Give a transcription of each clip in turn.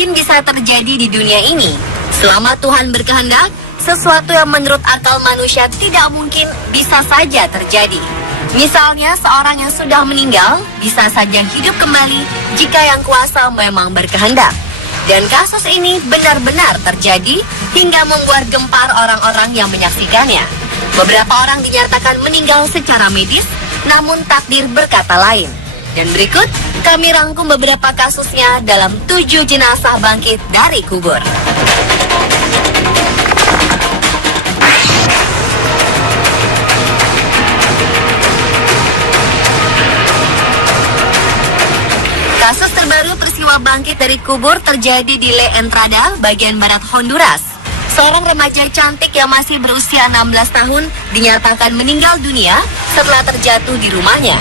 mungkin bisa terjadi di dunia ini. Selama Tuhan berkehendak, sesuatu yang menurut akal manusia tidak mungkin bisa saja terjadi. Misalnya seorang yang sudah meninggal bisa saja hidup kembali jika yang kuasa memang berkehendak. Dan kasus ini benar-benar terjadi hingga membuat gempar orang-orang yang menyaksikannya. Beberapa orang dinyatakan meninggal secara medis, namun takdir berkata lain. Dan berikut kami rangkum beberapa kasusnya dalam 7 jenazah bangkit dari kubur. Kasus terbaru peristiwa bangkit dari kubur terjadi di La Entrada, bagian barat Honduras. Seorang remaja cantik yang masih berusia 16 tahun dinyatakan meninggal dunia setelah terjatuh di rumahnya.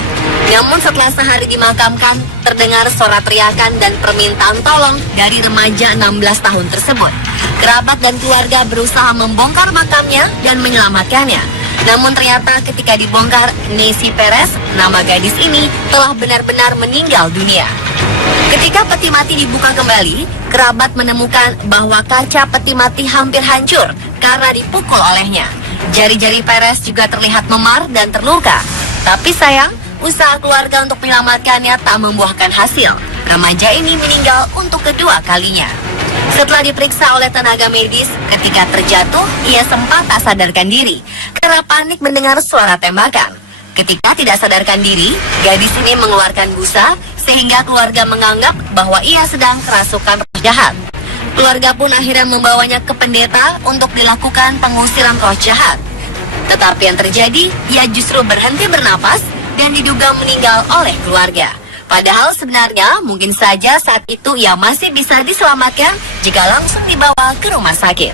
Namun setelah sehari dimakamkan, terdengar suara teriakan dan permintaan tolong dari remaja 16 tahun tersebut. Kerabat dan keluarga berusaha membongkar makamnya dan menyelamatkannya. Namun ternyata ketika dibongkar, Nancy Perez, nama gadis ini, telah benar-benar meninggal dunia. Ketika peti mati dibuka kembali, kerabat menemukan bahwa kaca peti mati hampir hancur karena dipukul olehnya. Jari-jari Perez juga terlihat memar dan terluka. Tapi sayang, usaha keluarga untuk menyelamatkannya tak membuahkan hasil. Remaja ini meninggal untuk kedua kalinya. Setelah diperiksa oleh tenaga medis, ketika terjatuh, ia sempat tak sadarkan diri karena panik mendengar suara tembakan. Ketika tidak sadarkan diri, gadis ini mengeluarkan busa sehingga keluarga menganggap bahwa ia sedang kerasukan roh jahat. Keluarga pun akhirnya membawanya ke pendeta untuk dilakukan pengusiran roh jahat. Tetapi yang terjadi, ia justru berhenti bernapas dan diduga meninggal oleh keluarga. Padahal sebenarnya mungkin saja saat itu ia masih bisa diselamatkan jika langsung dibawa ke rumah sakit.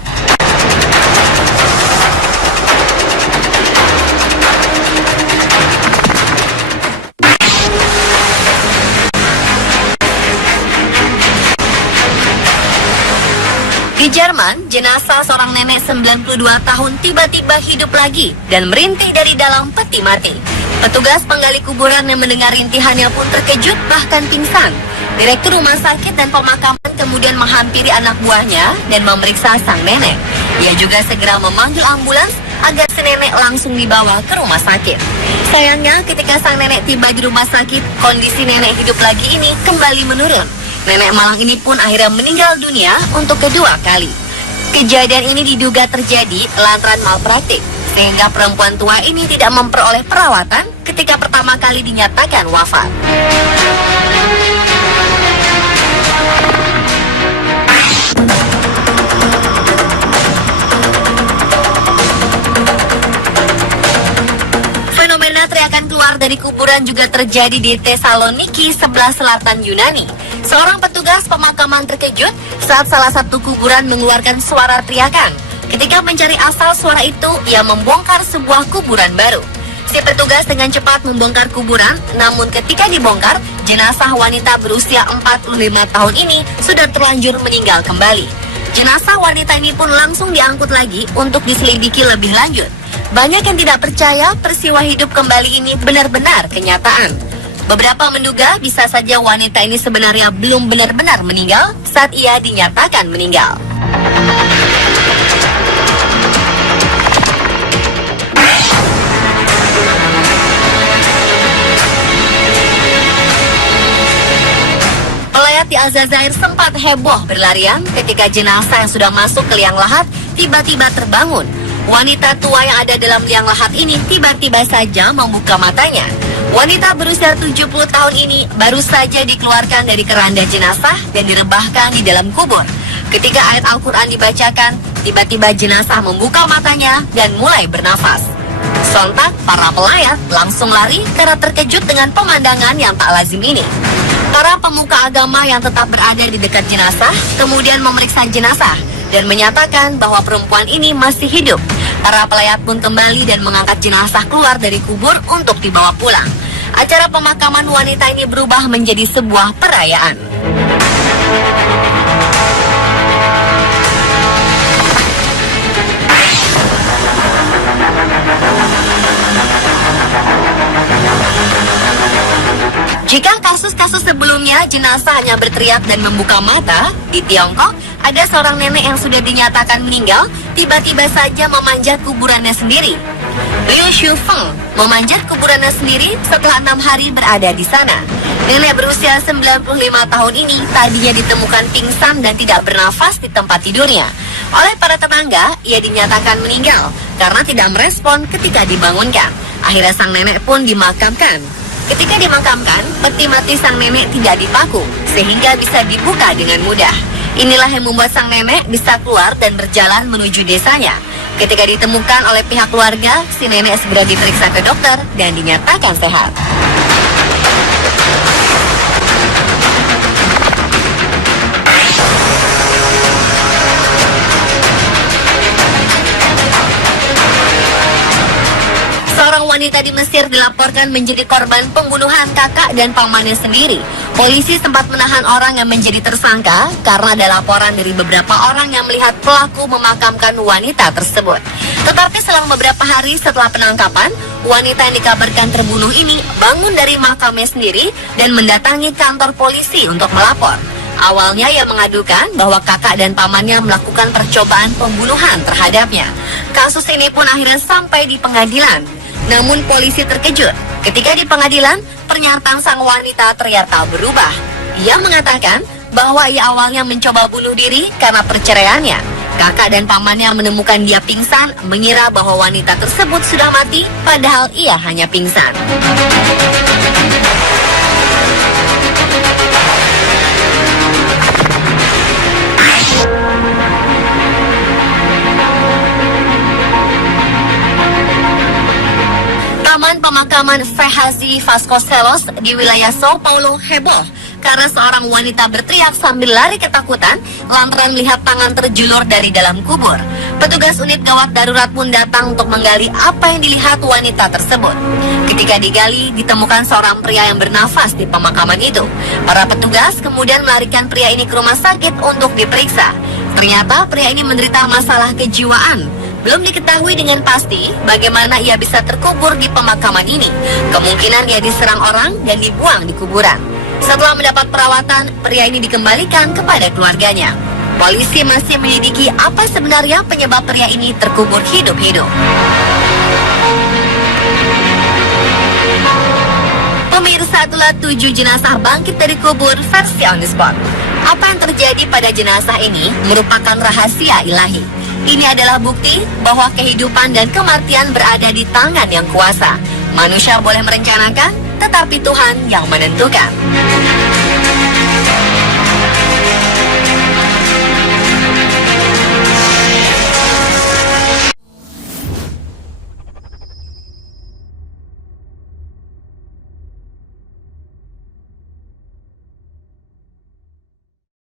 Di Jerman, jenazah seorang nenek 92 tahun tiba-tiba hidup lagi dan merintih dari dalam peti mati. Petugas penggali kuburan yang mendengar rintihannya pun terkejut bahkan pingsan. Direktur rumah sakit dan pemakaman kemudian menghampiri anak buahnya dan memeriksa sang nenek. Ia juga segera memanggil ambulans agar si nenek langsung dibawa ke rumah sakit. Sayangnya ketika sang nenek tiba di rumah sakit, kondisi nenek hidup lagi ini kembali menurun. Nenek malang ini pun akhirnya meninggal dunia untuk kedua kali. Kejadian ini diduga terjadi lantaran malpraktik, sehingga perempuan tua ini tidak memperoleh perawatan ketika pertama kali dinyatakan wafat. Fenomena teriakan keluar dari kuburan juga terjadi di Thessaloniki, sebelah selatan Yunani. Seorang petugas pemakaman terkejut saat salah satu kuburan mengeluarkan suara teriakan. Ketika mencari asal suara itu, ia membongkar sebuah kuburan baru. Si petugas dengan cepat membongkar kuburan, namun ketika dibongkar, jenazah wanita berusia 45 tahun ini sudah terlanjur meninggal kembali. Jenazah wanita ini pun langsung diangkut lagi untuk diselidiki lebih lanjut. Banyak yang tidak percaya peristiwa hidup kembali ini benar-benar kenyataan. Beberapa menduga bisa saja wanita ini sebenarnya belum benar-benar meninggal saat ia dinyatakan meninggal. Pelayat di Aljazair sempat heboh berlarian ketika jenazah yang sudah masuk ke liang lahat tiba-tiba terbangun. Wanita tua yang ada dalam liang lahat ini tiba-tiba saja membuka matanya. Wanita berusia 70 tahun ini baru saja dikeluarkan dari keranda jenazah dan direbahkan di dalam kubur. Ketika ayat Al-Quran dibacakan, tiba-tiba jenazah membuka matanya dan mulai bernafas. Sontak, para pelayat langsung lari karena terkejut dengan pemandangan yang tak lazim ini. Para pemuka agama yang tetap berada di dekat jenazah kemudian memeriksa jenazah dan menyatakan bahwa perempuan ini masih hidup. Para pelayat pun kembali dan mengangkat jenazah keluar dari kubur untuk dibawa pulang. Acara pemakaman wanita ini berubah menjadi sebuah perayaan. Jika kasus-kasus sebelumnya jenazah hanya berteriak dan membuka mata, di Tiongkok ada seorang nenek yang sudah dinyatakan meninggal tiba-tiba saja memanjat kuburannya sendiri. Liu Shufeng memanjat kuburannya sendiri setelah 6 hari berada di sana. Nenek berusia 95 tahun ini tadinya ditemukan pingsan dan tidak bernafas di tempat tidurnya. Oleh para tetangga, ia dinyatakan meninggal karena tidak merespon ketika dibangunkan. Akhirnya sang nenek pun dimakamkan. Ketika dimakamkan, peti mati sang nenek tidak dipaku, sehingga bisa dibuka dengan mudah. Inilah yang membuat sang nenek bisa keluar dan berjalan menuju desanya. Ketika ditemukan oleh pihak keluarga, si nenek segera diperiksa ke dokter dan dinyatakan sehat. Seorang wanita di Mesir dilaporkan menjadi korban pembunuhan kakak dan pamannya sendiri. Polisi sempat menahan orang yang menjadi tersangka karena ada laporan dari beberapa orang yang melihat pelaku memakamkan wanita tersebut. Tetapi selang beberapa hari setelah penangkapan, wanita yang dikabarkan terbunuh ini bangun dari makamnya sendiri dan mendatangi kantor polisi untuk melapor. Awalnya ia mengadukan bahwa kakak dan pamannya melakukan percobaan pembunuhan terhadapnya. Kasus ini pun akhirnya sampai di pengadilan. Namun polisi terkejut ketika di pengadilan pernyataan sang wanita ternyata berubah. Ia mengatakan bahwa ia awalnya mencoba bunuh diri karena perceraiannya. Kakak dan pamannya menemukan dia pingsan, mengira bahwa wanita tersebut sudah mati, padahal ia hanya pingsan. Taman pemakaman Fehazi Vasconcelos di wilayah Sao Paulo heboh karena seorang wanita berteriak sambil lari ketakutan lantaran melihat tangan terjulur dari dalam kubur. Petugas unit gawat darurat pun datang untuk menggali apa yang dilihat wanita tersebut. Ketika digali, ditemukan seorang pria yang bernafas di pemakaman itu. Para petugas kemudian melarikan pria ini ke rumah sakit untuk diperiksa. Ternyata pria ini menderita masalah kejiwaan. Belum diketahui dengan pasti bagaimana ia bisa terkubur di pemakaman ini. Kemungkinan ia diserang orang dan dibuang di kuburan. Setelah mendapat perawatan, pria ini dikembalikan kepada keluarganya. Polisi masih menyelidiki apa sebenarnya penyebab pria ini terkubur hidup-hidup. Pemirsa, itulah 7 jenazah bangkit dari kubur versi on the spot. Apa yang terjadi pada jenazah ini merupakan rahasia ilahi. Ini adalah bukti bahwa kehidupan dan kematian berada di tangan yang kuasa. Manusia boleh merencanakan, tetapi Tuhan yang menentukan.